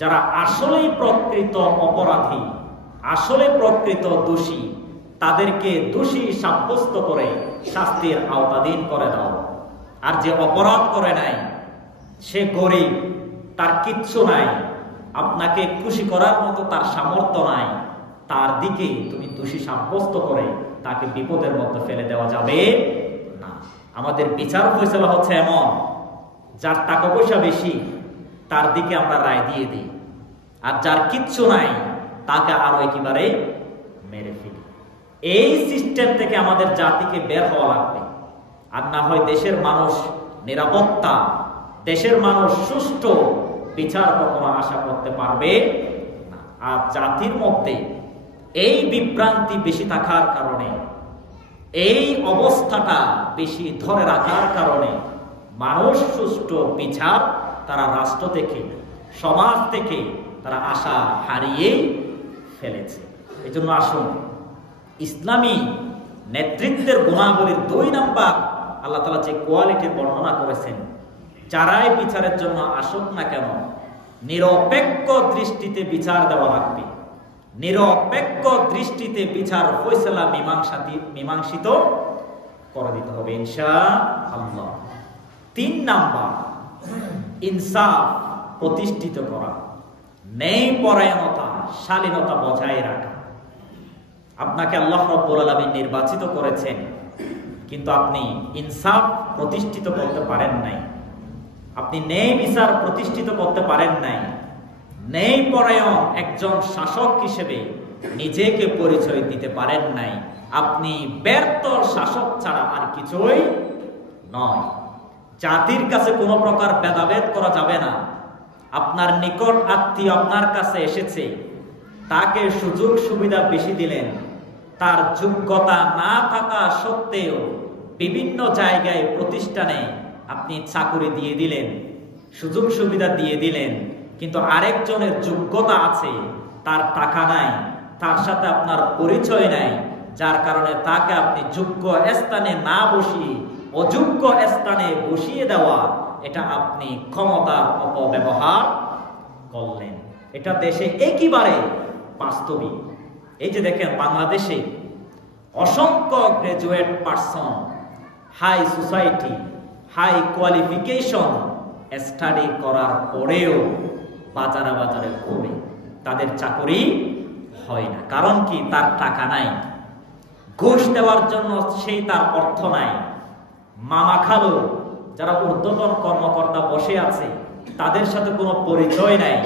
যারা আসলেই প্রকৃত অপরাধী, আসলে প্রকৃত দোষী, তাদেরকে দোষী সাব্যস্ত করে শাস্তির আওতাধীন করে দাও। আর যে অপরাধ করে নাই, সে গরিব, তার কিচ্ছু নাই, আপনাকে খুশি করার মতো তার সামর্থ্য নাই, তার দিকে তুমি দোষী সাব্যস্ত করে তাকে বিপদের মধ্যে ফেলে দেওয়া যাবে না। আমাদের বিচার ফয়সালা হচ্ছে এমন, যার টাকা পয়সা বেশি তার দিকে আমরা রায় দিয়ে দিই, আর যার কিচ্ছু নাই তাকে আরো একেবারে মেরে ফেলি। এই সিস্টেম থেকে আমাদের জাতিকে বের হওয়া লাগবে। আর না হয় দেশের মানুষ নিরাপত্তা, দেশের মানুষ সুষ্ঠু বিচার কখনো আশা করতে পারবে না। আর জাতির মধ্যে এই বিভ্রান্তি বেশি থাকার কারণে, এই অবস্থাটা বেশি ধরে রাখার কারণে মানুষ সুষ্ঠু বিচার তারা রাষ্ট্র থেকে, সমাজ থেকে তারা আশা হারিয়ে ফেলেছে। এই জন্য আসুন, ইসলামী নেতৃত্বের গুণাবলীর 2 নাম্বার আল্লাহ তাআলা যে কোয়ালিটির বর্ণনা করেছেন, যারাই বিচারের জন্য আসুক না কেন, নিরপেক্ষ দৃষ্টিতে বিচার দেওয়া লাগবে। নিরপেক্ষ দৃষ্টিতে বিচার ফয়সালা মীমাংসিত করে দিতে হবে ইনশাআল্লাহ। 3 নাম্বার, ইনসাফ প্রতিষ্ঠিত করা, ন্যায় পরায়ণতা, শালীনতা বজায় রাখা। আপনাকে আল্লাহ রাব্বুল আলামিন নির্বাচিত করেছেন, কিন্তু আপনি ইনসাফ প্রতিষ্ঠিত করতে পারেন নাই, আপনি ন্যায় বিচার প্রতিষ্ঠিত করতে পারেন নাই, ন্যায় পরায়ণ একজন শাসক হিসেবে নিজেকে পরিচয় দিতে পারেন নাই। আপনি ব্যর্থ শাসক ছাড়া আর কিছুই নয়। জাতির কাছে কোনো প্রকার ভেদাভেদ করা যাবে না। আপনার নিকট আত্মীয় আপনার কাছে এসেছে, তাকে সুযোগ সুবিধা বেশি দিলেন, তার যোগ্যতা না থাকা সত্ত্বেও বিভিন্ন জায়গায় প্রতিষ্ঠানে আপনি চাকরি দিয়ে দিলেন, সুযোগ সুবিধা দিয়ে দিলেন, কিন্তু আরেকজনের যোগ্যতা আছে, তার টাকা নাই, তার সাথে আপনার পরিচয় নাই, যার কারণে তাকে আপনি যোগ্য স্থানে না বসিয়ে অযোগ্য স্থানে বসিয়ে দেওয়া, এটা আপনি ক্ষমতার অপব্যবহার করলেন। এটা দেশে একেবারে বাস্তবিক। এই যে দেখেন, বাংলাদেশে অসংখ্য graduate person, high society, high qualification study করার পরেও বাজারে বাজারে ঘুরে, তাদের চাকরি হয় না। কারণ কি? তার টাকা নাই, ঘুষ দেওয়ার জন্য সেই তার অর্থ নাই। মামা খালু যারা ঊর্ধ্বতন কর্মকর্তা বসে আছে, তাদের সাথে কোনো পরিচয় নাই।